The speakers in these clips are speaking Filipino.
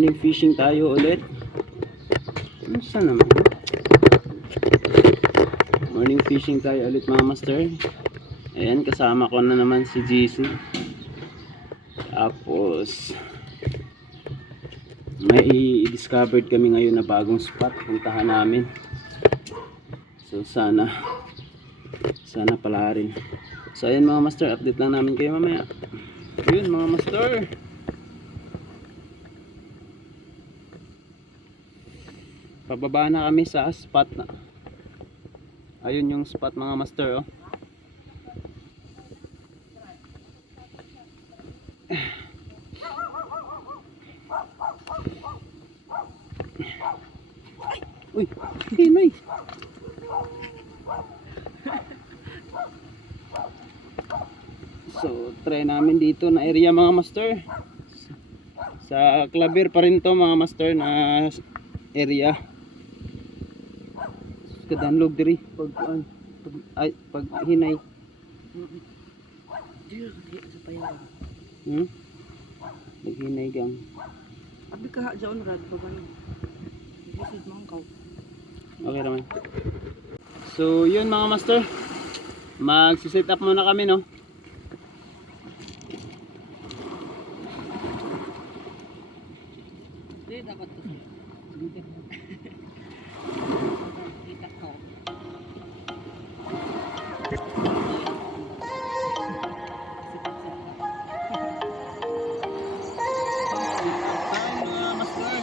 Morning fishing tayo ulit. Saan naman? Morning fishing tayo ulit mga master. Ayan, kasama ko na naman si GC. Tapos may discovered kami ngayon na bagong spot. Puntahan namin. So sana pala rin. So ayan mga master, update lang namin kayo mamaya. Yun mga master. Pababa na kami sa spot na. Ayun yung spot mga master, oh. Uy, hinay. So, try namin dito na area mga master. Sa Claver pa rin to mga master na area. Kadanlog diri pag hinay. Naghinay gang. Abi ka jaon rad pag ano. Bisid man ka. Okay naman. So, yun mga master. Mag-set up muna kami, no. Di dapat to. Kita ko. Mga master.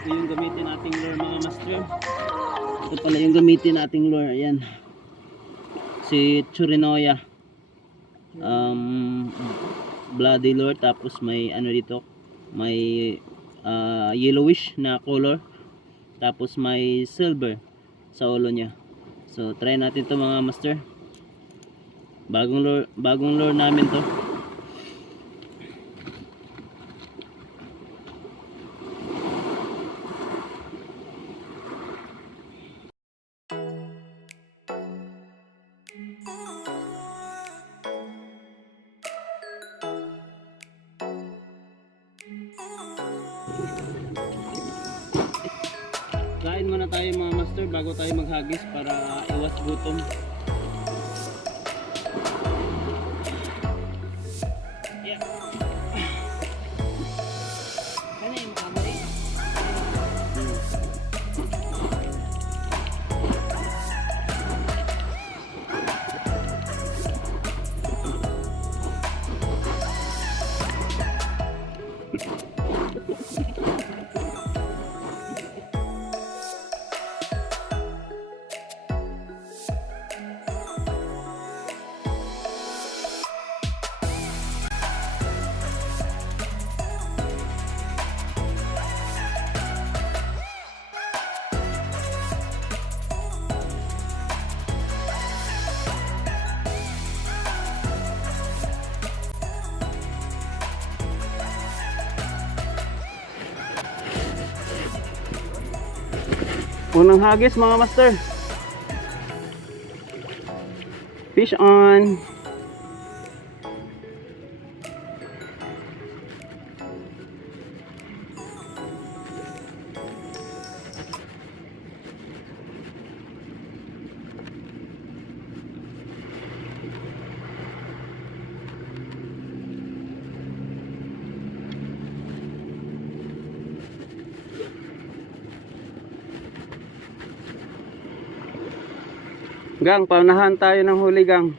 Ito yung gamitin nating lure mga master. Ito pala yung gamitin nating lure. Ayan. Si Churinoya. Bloody lure. Tapos may ano dito. May yellowish na color. Tapos may silver sa ulo niya. So try natin to mga master. Bagong lure namin to. Kain muna tayo mga master bago tayo maghagis para iwas gutom. Yeah. Ano yung kamay? Unang hagis mga master. Fish on. Gang, paunahan tayo ng huli gang.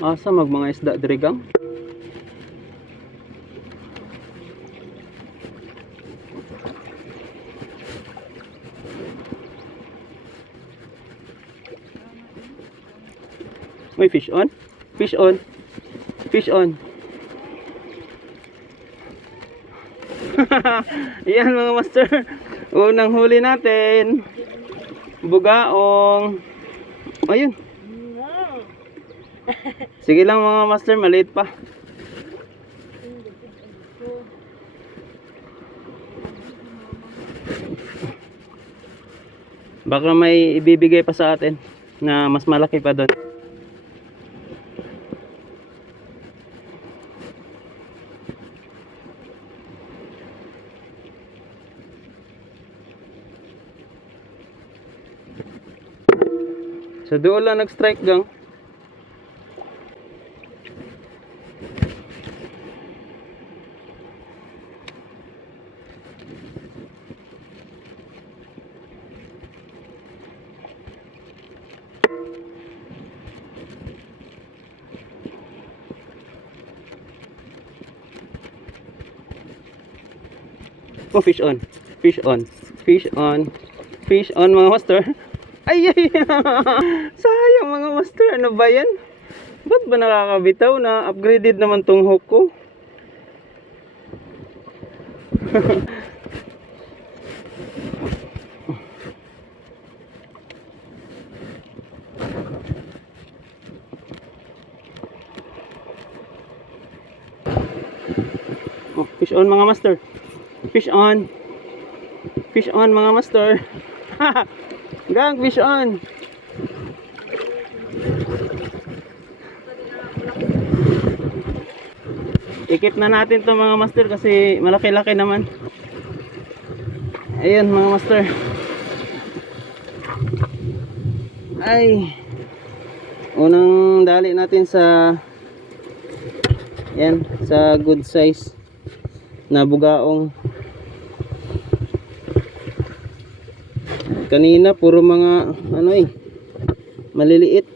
Asa mag mga isda dirigang? May fish on? Fish on. Fish on. Yan mga master. Unang huli natin. Bugaong. Ayun. Sige lang mga master, maliit pa. Baka may ibibigay pa sa atin na mas malaki pa doon. So doon lang nag-strike gang. Oh, fish on. Fish on. Fish on. Fish on mga master. Ay, ay. Sayang mga master. Ano ba yan? Ba't ba nakakabitaw na upgraded naman tong hook ko? Oh, fish on mga master. Fish on. Fish on mga master. Gang, fish on. Ikip na natin to mga master kasi malaki-laki naman. Ayun mga master. Ay. Unang dali natin sa yan, sa good size na bugaong. Kanina puro mga ano maliliit.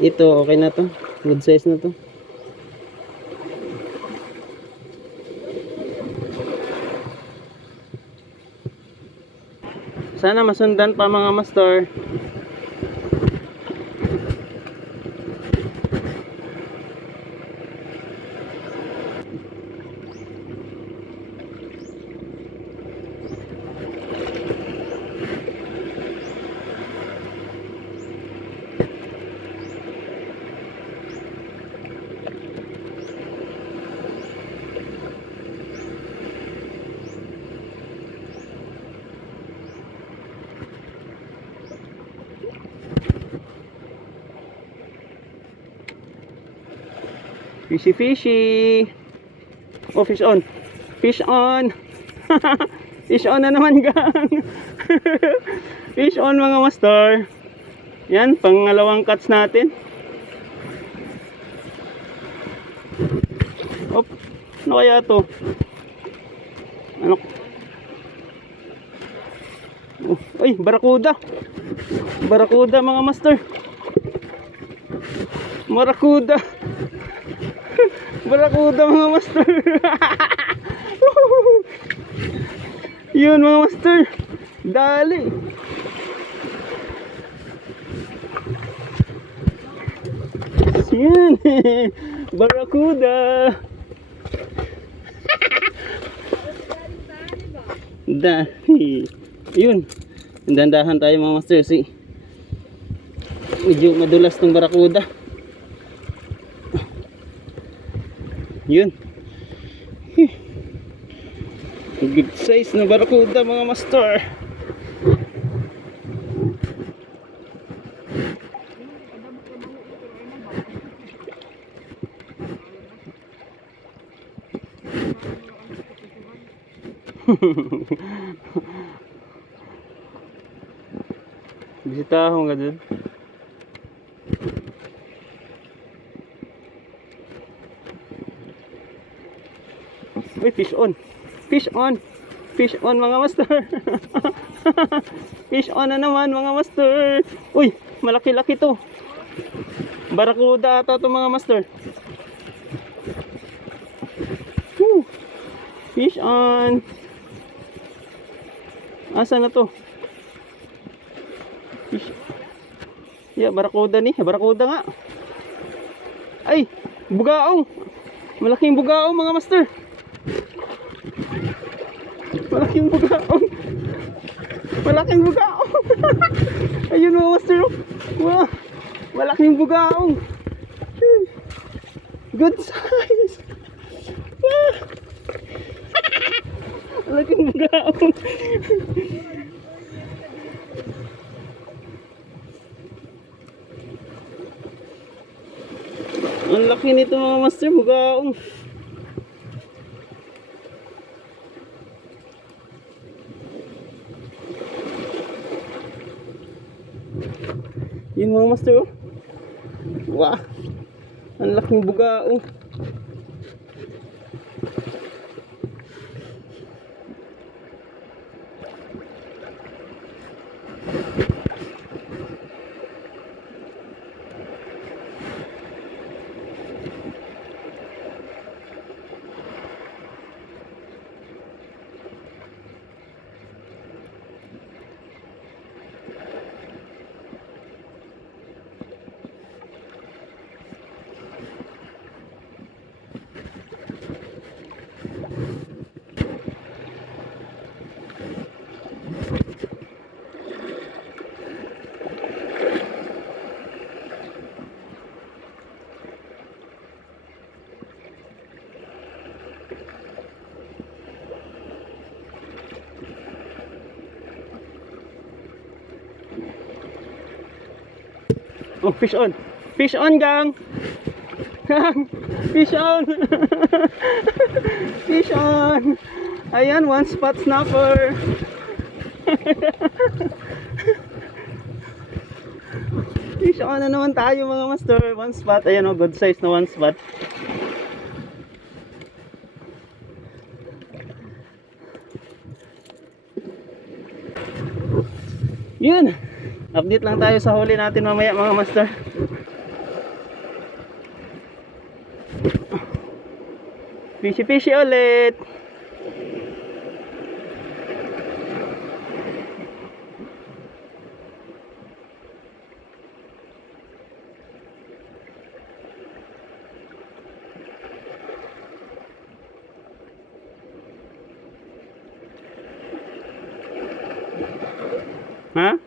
Ito okay na to, good size na to. Sana masundan pa mga master. Fishy fishy. Oh, fish on. Fish on. Fish on na naman gang. Fish on mga master. Yan, pangalawang catch natin. Op, ano kaya to? Ano? Oh, ay, barakuda. Barakuda mga master. Barakuda. Barakuda mga master. Yun mga master. Dali. Yan. Barakuda. Dali. Yun. Dandahan tayo mga master. Si medyo madulas tong barakuda. Yun. Big size na barakuda mga master. Bisitahon ka dyan. Uy, fish on. Fish on. Fish on mga master. Fish on na naman mga master. Uy, malaki-laki to. Barakuda ata ito mga master. Woo! Fish on. Asa na to? Fish. Yeah, barakuda ni. Barakuda nga. Ay, bugaong. Malaking bugaong mga master. Malaking bugaong. Malaking bugaong. Ayun mga master. Wow. Malaking bugaong. Good size. Malaking bugaong. Ang laki nito mga master, bugaong. Yun mga master, oh. Wow. Ang laking bugaong. Oh, fish on. Fish on, gang. Gang. Fish on. Fish on. Ayan, one spot snapper. Fish on na naman tayo mga master. One spot. Ayan, oh, good size na one spot. Yun. Update lang tayo sa huli natin mamaya mga master. Fishy fishy ulit. Ha?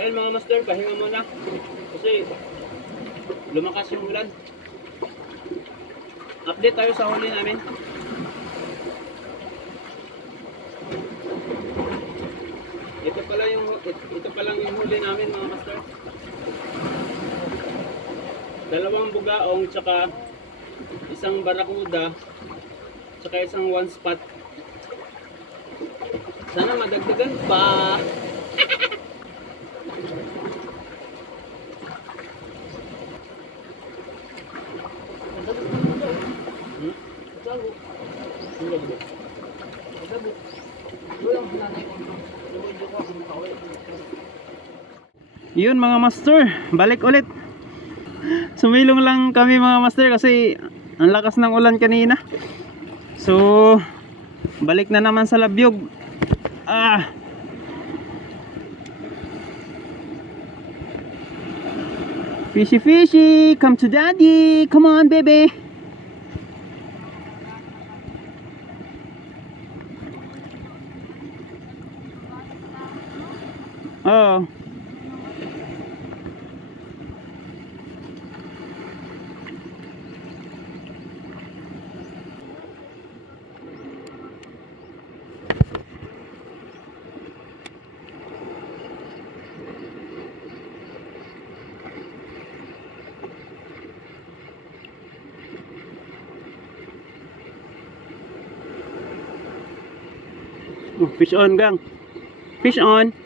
Ayan mga master, pahinga muna kasi lumakas yung ulan. Update tayo sa huli namin. Ito pala yung huli namin mga master. 2 bugaong tsaka isang barakuda tsaka isang one spot. Sana madagdagan pa. Yun mga master, balik ulit. Sumilong lang kami mga master kasi ang lakas ng ulan kanina. So balik na naman sa Labyog. Fishy fishy, come to daddy. Come on baby. Oh. Oh, fish on, gang. Fish on.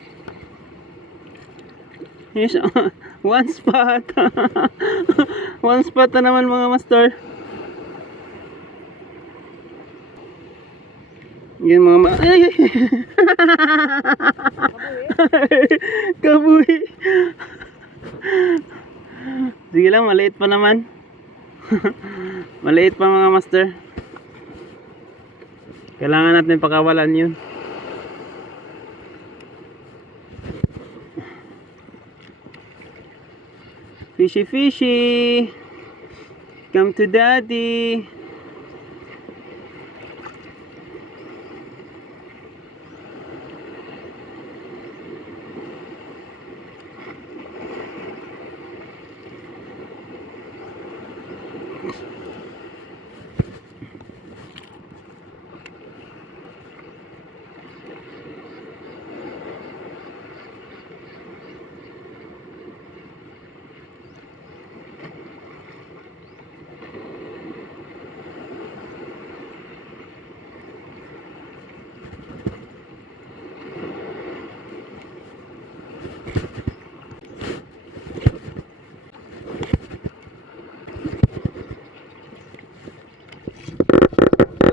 Fish on. One spot. One spot na naman mga master. Yan mga ay, ay. Kabuhi. Sige lang, maliit pa naman. Maliit pa mga master. Kailangan natin pakawalan yun. Fishy fishy. Come to daddy.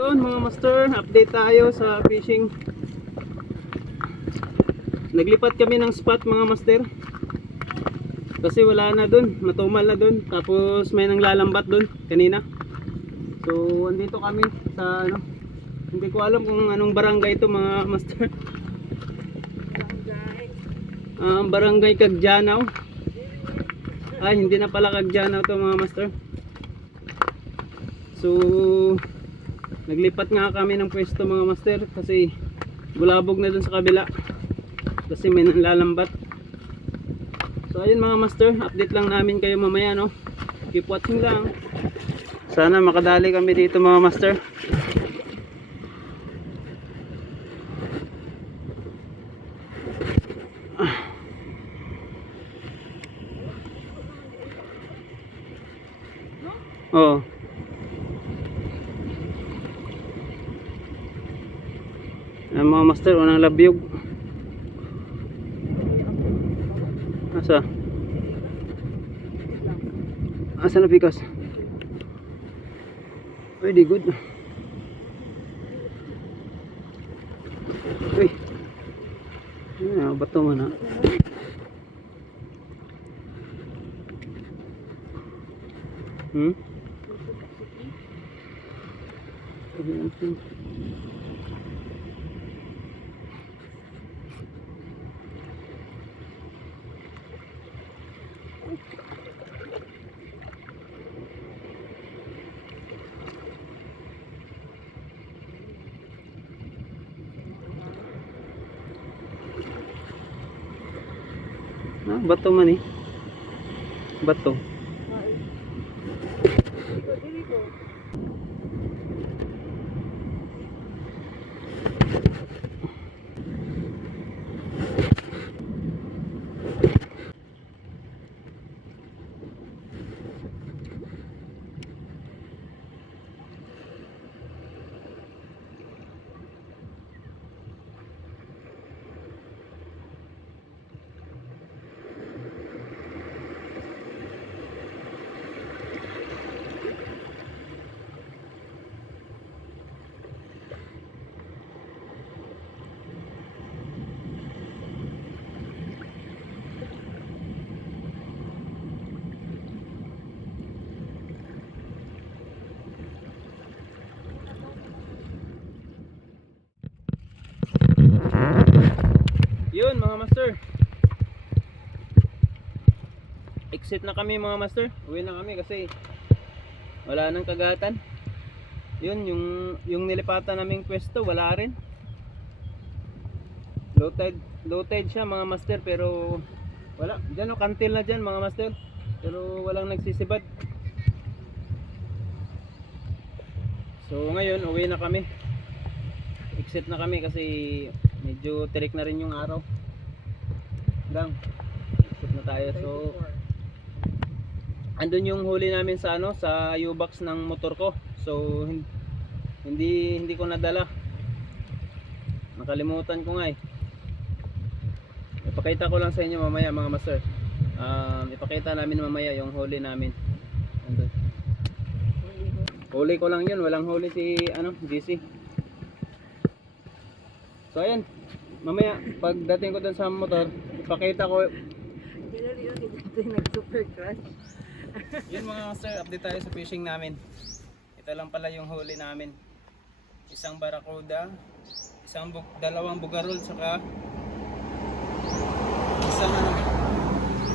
Yun mga master, update tayo sa fishing. Naglipat kami ng spot mga master. Kasi wala na dun, matumal na dun. Tapos may nanglalambat dun kanina. So andito kami sa ano, hindi ko alam kung anong barangay ito mga master. Barangay Kagjanaw. Ay hindi na pala Kagjanaw to mga master. So naglipat nga kami ng pwesto mga master kasi bulabog na dun sa kabila kasi may nalalambat. So ayun mga master, update lang namin kayo mamaya, no? Keep watching lang. Sana makadali kami dito mga master. Oh. Ang mga master, unang labyog. Asa? Asa na pikas? Very good. Uy. Bato man ha. Hmm? Bato man eh. Bato. Yun mga master, exit na kami mga master. Uwi na kami kasi wala nang kagatan. Yun yung nilipatan naming pwesto wala rin. Low tide siya mga master, pero wala. Diyan o, kantil na dyan mga master, pero walang nagsisibad. So ngayon uwi na kami, exit na kami kasi medyo tirik na rin yung araw. Gang, exit na tayo. So andun yung huli namin sa ano, sa U-box ng motor ko. So hindi ko nadala. Nakalimutan ko nga eh. Ipakita ko lang sa inyo mamaya mga master. Ipakita namin mamaya yung huli namin. Andun. Huli ko lang yun, walang huli si GC. So ayan, mamaya pagdating ko dun sa motor, ipakita ko. Dinali yun, ito yung nag-super crush. Yun mga master, update tayo sa fishing namin. Ito lang pala yung huli namin. Isang barracuda, dalawang bugarol, saka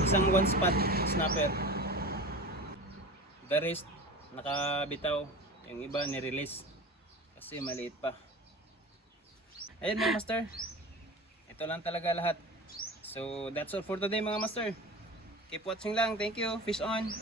isang one spot snapper. The rest nakabitaw, yung iba ni-release kasi maliit pa. Ayun mga master, ito lang talaga lahat. So that's all for today mga master. Keep watching lang, thank you, fish on.